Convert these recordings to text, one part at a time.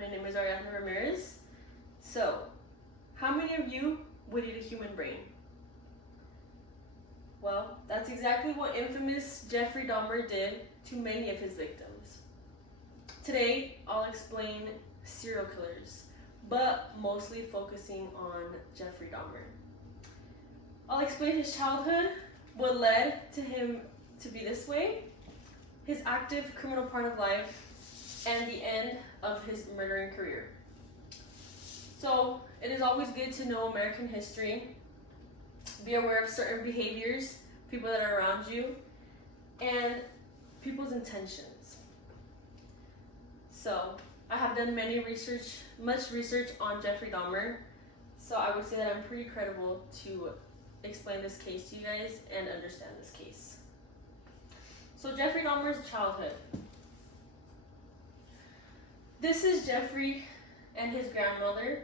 My name is Ariadna Ramirez. So, how many of you would eat a human brain? Well, that's exactly what infamous Jeffrey Dahmer did to many of his victims. Today, I'll explain serial killers, but mostly focusing on Jeffrey Dahmer. I'll explain his childhood, what led to him to be this way, his active criminal part of life, and the end of his murdering career. So, it is always good to know American history, be aware of certain behaviors, people that are around you, and people's intentions. So, I have done much research on Jeffrey Dahmer, so I would say that I'm pretty credible to explain this case to you guys and understand this case. So, Jeffrey Dahmer's childhood. This is Jeffrey and his grandmother.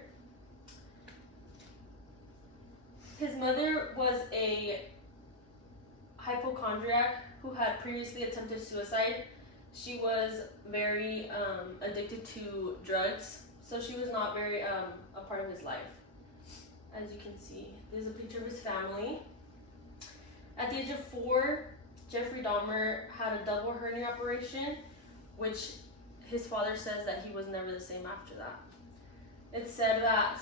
His mother was a hypochondriac who had previously attempted suicide. She was very addicted to drugs, so she was not very a part of his life. As you can see, there's a picture of his family. At the age of 4, Jeffrey Dahmer had a double hernia operation, which his father says that he was never the same after that. It's said that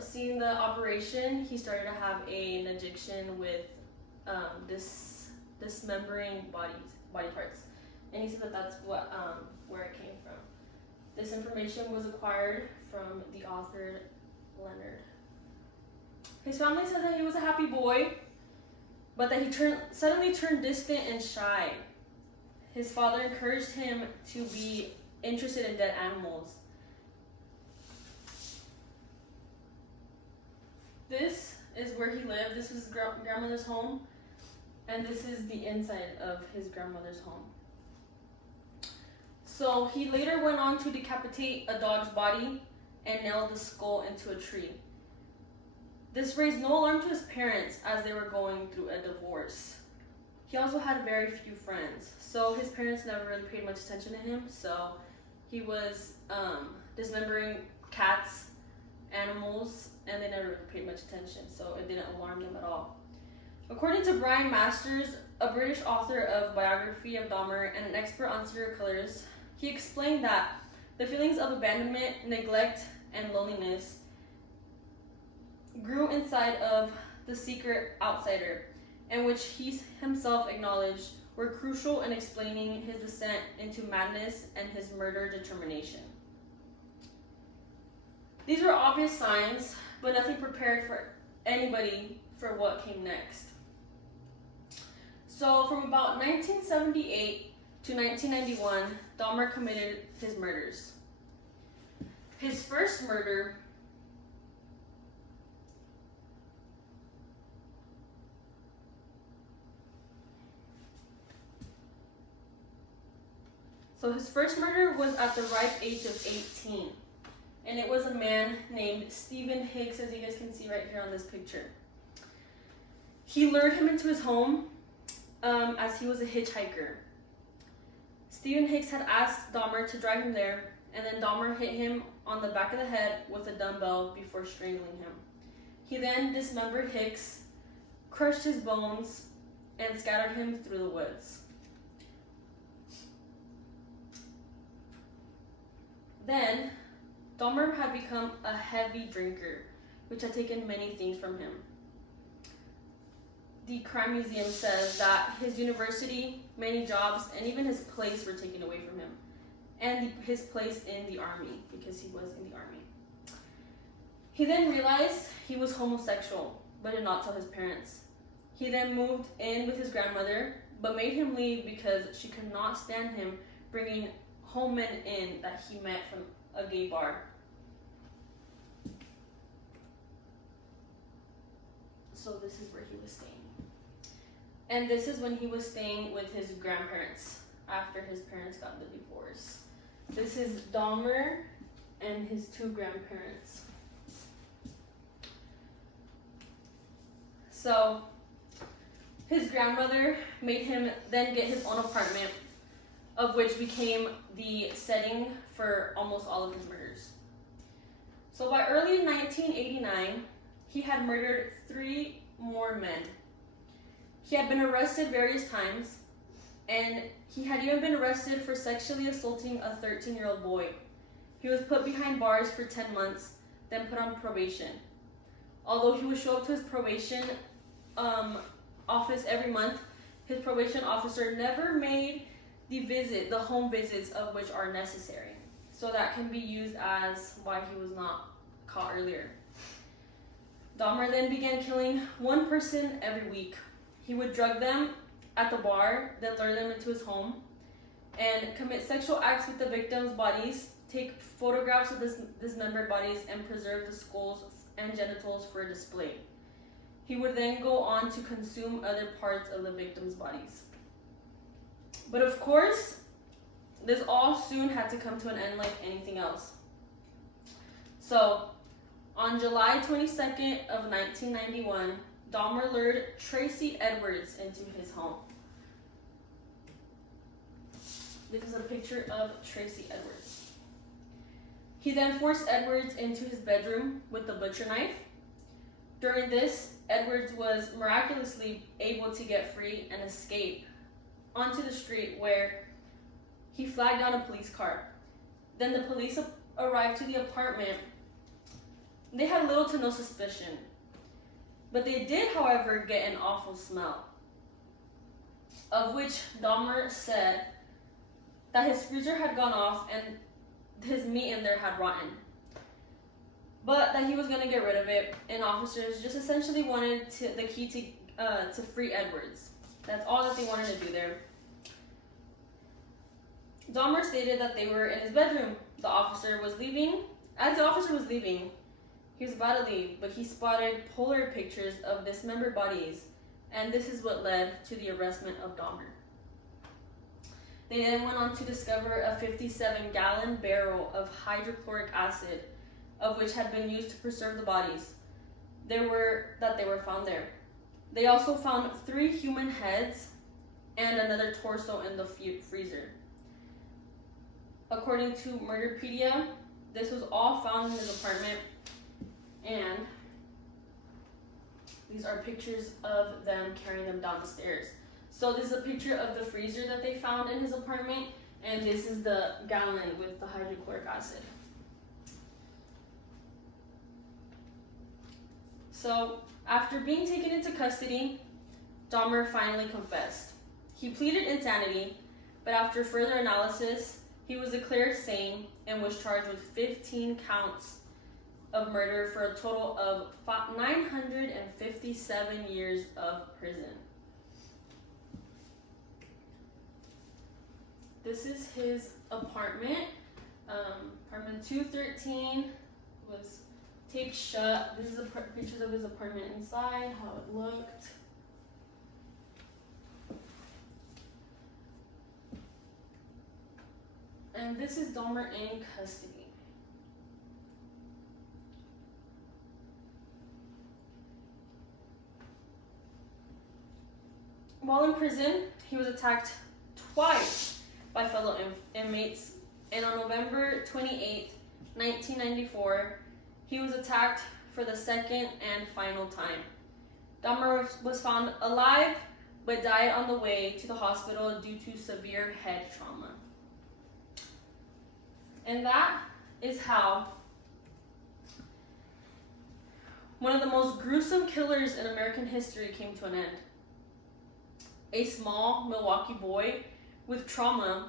seeing the operation, he started to have an addiction with dismembering body parts, and he said that that's where it came from. This information was acquired from the author Leonard. His family says that he was a happy boy, but that he suddenly turned distant and shy. His father encouraged him to be interested in dead animals. This is where he lived. This is his grandmother's home, and this is the inside of his grandmother's home. So he later went on to decapitate a dog's body and nailed the skull into a tree. This raised no alarm to his parents as they were going through a divorce. He also had very few friends, so his parents never really paid much attention to him. So he was dismembering cats, animals, and they never really paid much attention, so it didn't alarm them at all. According to Brian Masters, a British author of biography of Dahmer and an expert on serial killers, he explained that the feelings of abandonment, neglect, and loneliness grew inside of the secret outsider, and which he himself acknowledged were crucial in explaining his descent into madness and his murder determination. These were obvious signs, but nothing prepared for anybody for what came next. So from about 1978 to 1991, Dahmer committed his murders. His first murder was at the ripe age of 18. And it was a man named Stephen Hicks, as you guys can see right here on this picture. He lured him into his home as he was a hitchhiker. Stephen Hicks had asked Dahmer to drive him there, and then Dahmer hit him on the back of the head with a dumbbell before strangling him. He then dismembered Hicks, crushed his bones, and scattered him through the woods. Then, Dahmer had become a heavy drinker, which had taken many things from him. The crime museum says that his university, many jobs, and even his place were taken away from him, and his place in the army, because he was in the army. He then realized he was homosexual, but did not tell his parents. He then moved in with his grandmother, but made him leave because she could not stand him bringing home men in that he met from a gay bar. So this is where he was staying. And this is when he was staying with his grandparents after his parents got the divorce. This is Dahmer and his 2 grandparents. So his grandmother made him then get his own apartment of which became the setting for almost all of his murders. So by early 1989, he had murdered 3 more men. He had been arrested various times, and he had even been arrested for sexually assaulting a 13-year-old boy. He was put behind bars for 10 months, then put on probation. Although he would show up to his probation office every month, his probation officer never made the home visits of which are necessary. So that can be used as why he was not caught earlier. Dahmer then began killing 1 person every week. He would drug them at the bar, then lure them into his home, and commit sexual acts with the victims' bodies, take photographs of dismembered bodies, and preserve the skulls and genitals for display. He would then go on to consume other parts of the victims' bodies. But of course, this all soon had to come to an end like anything else. So, on July 22nd of 1991, Dahmer lured Tracy Edwards into his home. This is a picture of Tracy Edwards. He then forced Edwards into his bedroom with the butcher knife. During this, Edwards was miraculously able to get free and escape onto the street, where he flagged down a police car. Then the police arrived to the apartment. They had little to no suspicion, but they did, however, get an awful smell, of which Dahmer said that his freezer had gone off and his meat in there had rotten, but that he was going to get rid of it, and officers just essentially wanted the key to free Edwards. That's all that they wanted to do there. Dahmer stated that they were in his bedroom. The officer was leaving. As the officer was leaving, he was about to leave, but he spotted Polaroid pictures of dismembered bodies, and this is what led to the arrestment of Dahmer. They then went on to discover a 57-gallon barrel of hydrochloric acid, of which had been used to preserve the bodies they were found there. They also found 3 human heads and another torso in the freezer. According to Murderpedia, this was all found in his apartment, and these are pictures of them carrying them down the stairs. So this is a picture of the freezer that they found in his apartment, and this is the gallon with the hydrochloric acid. So after being taken into custody, Dahmer finally confessed. He pleaded insanity, but after further analysis, he was declared sane and was charged with 15 counts of murder for a total of 957 years of prison. This is his apartment. Apartment 213 was taped shut. This is pictures of his apartment inside, how it looked. And this is Dahmer in custody. While in prison, he was attacked twice by fellow inmates, and on November 28, 1994, he was attacked for the second and final time. Dahmer was found alive, but died on the way to the hospital due to severe head trauma. And that is how one of the most gruesome killers in American history came to an end. A small Milwaukee boy with trauma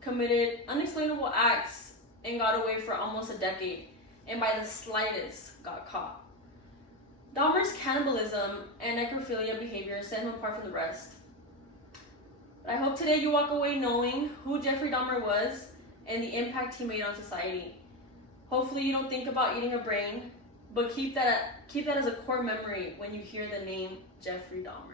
committed unexplainable acts and got away for almost a decade, and by the slightest got caught. Dahmer's cannibalism and necrophilia behavior set him apart from the rest. But I hope today you walk away knowing who Jeffrey Dahmer was and the impact he made on society. Hopefully you don't think about eating a brain, but keep that as a core memory when you hear the name Jeffrey Dahmer.